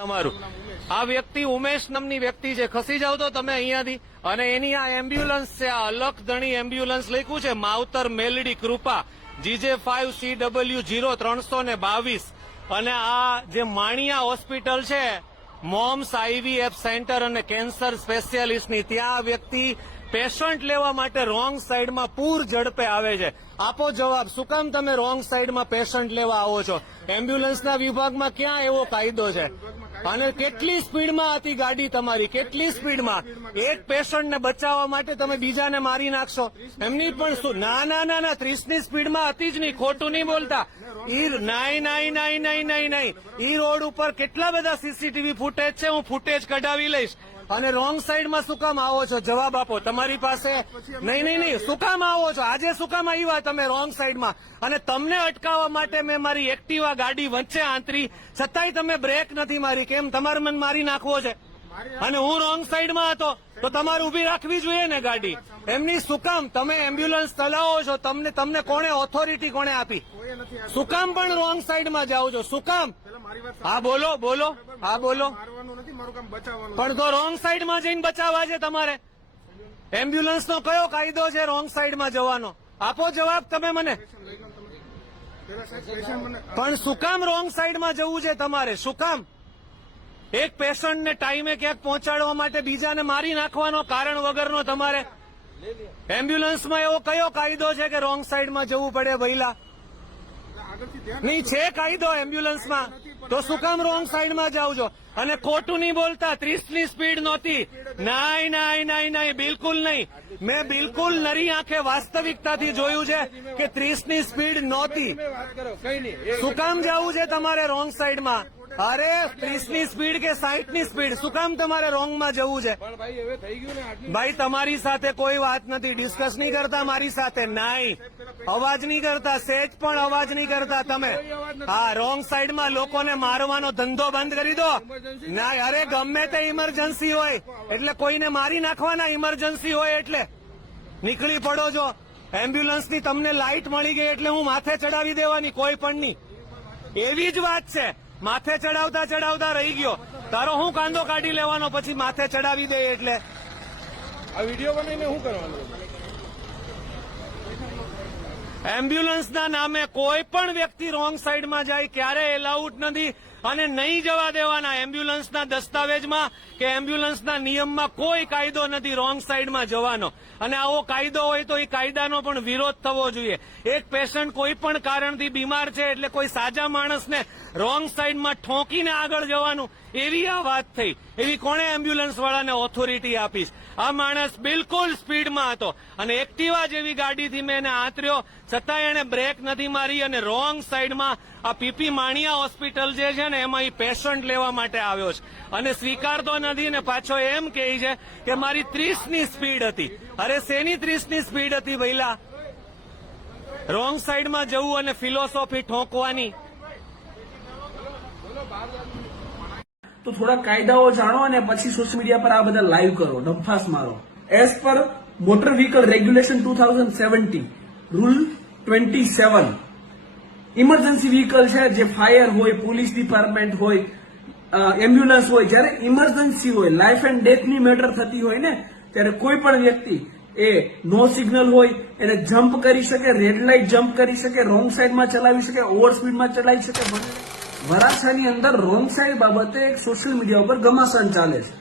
તમારું આ વ્યક્તિ ઉમેશ નામની વ્યક્તિ છે, ખસી જાવ તો તમે અહીંયાથી. અને એની આ એમ્બ્યુલન્સ છે, આ અલખધણી એમ્બ્યુલન્સ લખ્યું છે માવતર મેલડી કૃપા GJ5CW0322. અને આ જે માણિયા હોસ્પિટલ છે મોમ્સ IVF સેન્ટર અને કેન્સર સ્પેશિયાલિસ્ટની, ત્યાં આ વ્યક્તિ પેશન્ટ લેવા માટે રોંગ સાઈડમાં પૂર ઝડપે આવે છે. આપો જવાબ, શું કામ તમે રોંગ સાઈડમાં પેશન્ટ લેવા આવો છો? એમ્બ્યુલન્સના વિભાગમાં ક્યાં એવો કાયદો છે? અને કેટલી સ્પીડમાં હતી ગાડી તમારી? કેટલી સ્પીડમાં? એક પેશન્ટને બચાવવા માટે તમે બીજાને મારી નાખશો? એમની પણ શું? ના ના ના ના, 30ની સ્પીડમાં હતી જ નહીં, ખોટું નહીં બોલતા. નહીં. ઈ રોડ ઉપર કેટલા બધા CCTV ફૂટેજ છે, હું ફૂટેજ કઢાવી લઈશ. અને રોંગ સાઈડમાં શું કામ આવો છો? જવાબ આપો. તમારી પાસે નહીં, શું કામ આવો છો? આજે શું કામ આવ્યા તમે રોંગ સાઈડમાં? અને તમને અટકાવવા માટે મેં મારી એક્ટિવા ગાડી વચ્ચે આંતરી, છતાંય તમે બ્રેક નથી મારી. કેમ? તમારે મને મારી નાખવો છે? અને હું રોંગ સાઈડમાં હતો તો તમારે ઉભી રાખવી જોઈએ ને ગાડી. એમની શું કામ? તમે એમ્બ્યુલન્સ ચલાવો છો, તમને કોણે ઓથોરિટી કોણે આપી? શું કામ પણ રોંગ સાઈડમાં જાઓ છો? શું કામ? હા બોલો. પણ તો રોંગ સાઈડમાં જઈને બચાવવા છે તમારે. એમ્બ્યુલન્સનો કયો કાયદો છે રોંગ સાઈડમાં જવાનો? આપો જવાબ તમે મને. પણ શું કામ રોંગ સાઈડમાં જવું છે તમારે? શું કામ? એક પેશન્ટને ટાઈમે ક્યાંક પહોંચાડવા માટે બીજાને મારી નાખવાનો કારણ વગરનો તમારે? એમ્બ્યુલન્સમાં એવો કયો કાયદો છે કે રોંગ સાઈડમાં જવું પડે ભઈલા? નહીં છે કાયદો એમ્બ્યુલન્સમાં, તો શું કામ રોંગ સાઈડમાં જાવ છો? અને ખોટું નહીં બોલતા, 30ની સ્પીડ નહોતી. નહીં, બિલકુલ નહીં. મેં બિલકુલ નરી આંખે વાસ્તવિકતાથી જોયું છે કે 30ની સ્પીડ નહોતી. શું કામ જવું છે તમારે રોંગ સાઈડમાં? અરે 30ની સ્પીડ કે 60ની સ્પીડ, શું કામ તમારે રોંગમાં જવું છે? ભાઈ તમારી સાથે કોઈ વાત નથી, ડિસ્કસ નહીં કરતા મારી સાથે. નહીં, અવાજ નહીં કરતા, સેજ પણ અવાજ નહીં કરતા તમે. હા, રોંગ સાઈડમાં લોકોને મારવાનો ધંધો બંધ કરી દો. ના, અરે ગમે તે ઇમરજન્સી હોય એટલે કોઈને મારી નાખવાના, ઇમરજન્સી હોય એટલે નીકળી પડો છો. એમ્બ્યુલન્સની તમને લાઇટ મળી ગઈ એટલે હું માથે ચડાવી દેવાની? કોઈ પણ નહીં. એવી જ વાત છે, માથે ચડાવતા રહી ગયો. તારો હું કાંદો કાઢી લેવાનો પછી માથે ચડાવી દે એટલે? આ વિડીયો બનાવીને શું કરવાનું? એમ્બ્યુલન્સના નામે કોઈ પણ વ્યક્તિ રોંગ સાઈડમાં જાય ક્યારે એલાઉડ નથી અને નહીં જવા દેવાના. એમ્બ્યુલન્સના દસ્તાવેજમાં કે એમ્બ્યુલન્સના નિયમમાં કોઈ કાયદો નથી રોંગ સાઈડમાં જવાનો. અને આવો કાયદો હોય તો એ કાયદાનો પણ વિરોધ થવો જોઈએ. એક પેશન્ટ કોઈ પણ કારણથી બીમાર છે એટલે કોઈ સાજા માણસને રોંગ સાઈડમાં ઠોકીને આગળ જવાનું, એવી આ વાત થઈ. એવી કોણે એમ્બ્યુલન્સ વાળાને ઓથોરિટી આપીશ? આ માણસ બિલકુલ સ્પીડમાં હતો અને એક્ટિવા જેવી ગાડીથી મેં એને આંતર્યો, છતાં એને બ્રેક નથી મારી અને રોંગ સાઈડમાં આ PP માણિયા હોસ્પિટલ જે છે ને એમાં એ પેશન્ટ લેવા માટે આવ્યો છે અને સ્વીકારતો નથી ને પાછો એમ કહે છે કે મારી 30ની સ્પીડ હતી. અરે શેની 30ની સ્પીડ હતી ભઈલા? રોંગ સાઈડમાં જવું અને ફિલોસોફી ઠોકવાની. તો થોડા કાયદાઓ જાણો અને પછી સોશિયલ મીડિયા પર આ બધા લાઈવ કરો, ડંફાસ મારો. As per motor vehicle regulation 2017 rule 27, emergency vehicle છે જે ફાયર હોય, પોલીસ ડિપાર્ટમેન્ટ હોય, એમ્બ્યુલન્સ હોય, જયારે ઇમરજન્સી હોય, લાઈફ એન્ડ ડેથની મેટર થતી હોય ને, ત્યારે કોઈ પણ વ્યક્તિ એ નો સિગ્નલ હોય એને જમ્પ કરી શકે, રેડ લાઇટ જમ્પ કરી શકે, રોંગ સાઈડમાં ચલાવી શકે, ઓવર સ્પીડમાં ચલાવી શકે. વરાછાની અંદર રોંગ સાઈડ બાબતે એક સોશિયલ મીડિયા ઉપર ઘમાસાન ચાલે છે.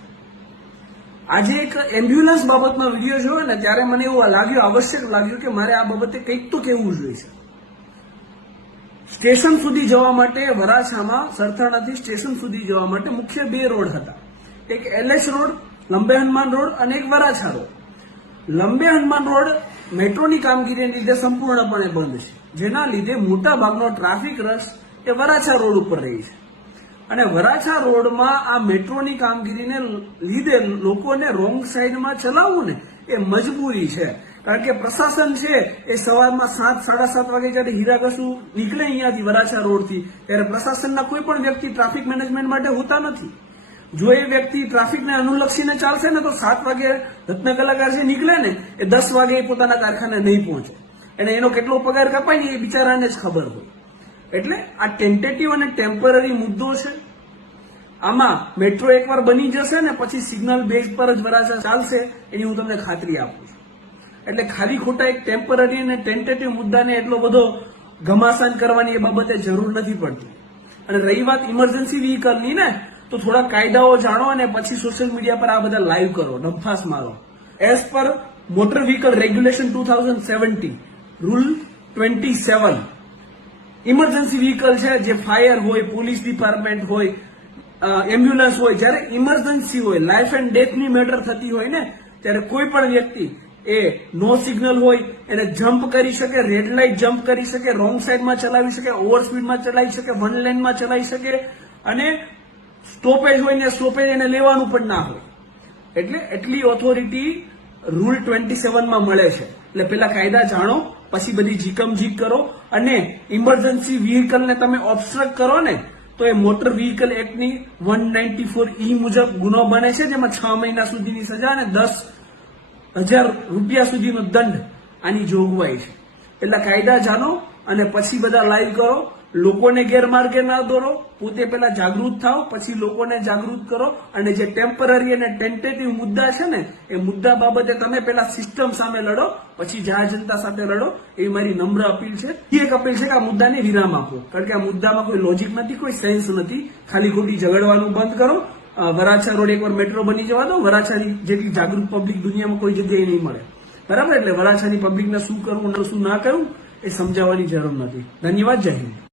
આજે એક એમ્બ્યુલન્સ બાબતમાં વિડીયો જોયો ને ત્યારે મને એવું લાગ્યું, આવશ્યક લાગ્યું કે મારે આ બાબતે કંઈક તો કહેવું જોઈએ. સ્ટેશન સુધી જવા માટે વરાછામાં સરથાણાથી સ્ટેશન સુધી જવા માટે મુખ્ય 2 રોડ હતા. એક LH રોડ, લંબે હનુમાન રોડ અને એક વરાછા રોડ. લંબે હનુમાન રોડ મેટ્રોની કામગીરીને લીધે સંપૂર્ણપણે બંધ છે, જેના લીધે મોટા ભાગનો ટ્રાફિક રશ એ વરાછા રોડ ઉપર રહી છે. અને વરાછા રોડમાં આ મેટ્રોની કામગીરીને લીધે લોકોને રોંગ સાઈડમાં ચલાવવું ને એ મજબૂરી છે. કારણ કે પ્રશાસન છે એ સવારમાં 7-7:30 વાગે જયારે હીરાઘસુ નીકળે અહીંયાથી વરાછા રોડથી, ત્યારે પ્રશાસનના કોઈ પણ વ્યક્તિ ટ્રાફિક મેનેજમેન્ટ માટે હોતા નથી. જો એ વ્યક્તિ ટ્રાફિકને અનુલક્ષીને ચાલશે ને તો 7 વાગે રત્ન કલાકાર જે નીકળે ને એ 10 વાગે પોતાના કારખાને નહીં પહોંચે. અને એનો કેટલો પગાર કપાય ને એ બિચારાને જ ખબર હોય. એટલે આ ટેન્ટેટિવ અને ટેમ્પરરી મુદ્દો છે. આમાં મેટ્રો એકવાર બની જશે ને પછી સિગ્નલ બેઝ પર જ વરાછા ચાલશે એની હું તમને ખાતરી આપું છું. એટલે ખાલી ખોટા એક ટેમ્પરરી અને ટેન્ટેટિવ મુદ્દાને એટલો બધો ઘમાસાન કરવાની એ બાબતે જરૂર નથી પડતી. અને રહી વાત ઇમરજન્સી વ્હીકલની ને, તો થોડા કાયદાઓ જાણો અને પછી સોશિયલ મીડિયા પર આ બધા લાઈવ કરો, ડંફાસ મારો. As per motor vehicle regulation 2017 rule 27, emergency vehicle છે જે ફાયર હોય, પોલીસ ડિપાર્ટમેન્ટ હોય, એમ્બ્યુલન્સ હોય, જ્યારે ઇમરજન્સી હોય, લાઈફ એન્ડ ડેથની મેટર થતી હોય ને, ત્યારે કોઈ પણ વ્યક્તિ એ નો સિગ્નલ હોય એને જમ્પ કરી શકે, રેડ લાઇટ જમ્પ કરી શકે, રોંગ સાઈડમાં ચલાવી શકે, ઓવર સ્પીડમાં ચલાવી શકે, વન લેનમાં ચલાવી શકે, અને સ્ટોપેજ હોય ને સ્ટોપેજ એને લેવાનું પણ ના હોય. એટલે એટલી ઓથોરિટી રૂલ 27 માં મળે છે. એટલે પેલા કાયદા જાણો, પછી બધી જીકમ જીક કરો. અને ઇમરજન્સી વ્હીકલને તમે ઓબ્સ્ટ્રક્ટ કરો ને, તો એ મોટર વ્હીકલ એક્ટની 194E મુજબ ગુનો બને છે, જેમાં 6 મહિના સુધીની સજા અને 10,000 રૂપિયા સુધીનો દંડ આની જોગવાઈ છે. એટલે કાયદા જાણો અને પછી બધા લાઈવ કરો. લોકોને ગેરમાર્ગે ના દોરો, પોતે પેલા જાગૃત થાઓ, પછી લોકોને જાગૃત કરો. અને જે ટેમ્પરરી અને ટેન્ટેટિવ મુદ્દા છે ને, એ મુદ્દા બાબતે તમે પેલા સિસ્ટમ સામે લડો, પછી જાહેર જનતા સાથે લડો. એવી મારી નમ્ર અપીલ છે. એક અપીલ છે કે આ મુદ્દાને વિરામ આપો, કારણ કે આ મુદ્દામાં કોઈ લોજિક નથી, કોઈ સેન્સ નથી. ખાલી ખોટી ઝઘડવાનું બંધ કરો. વરાછા રોડ એકવાર મેટ્રો બની જવા દો. વરાછાની જેટલી જાગૃત પબ્લિક દુનિયામાં કોઈ જગ્યાએ નહીં મળે, બરાબર? એટલે વરાછાની પબ્લિકને શું કરવું શું ના કરવું એ સમજાવવાની જરૂર નથી. ધન્યવાદ. જય હિન્દ.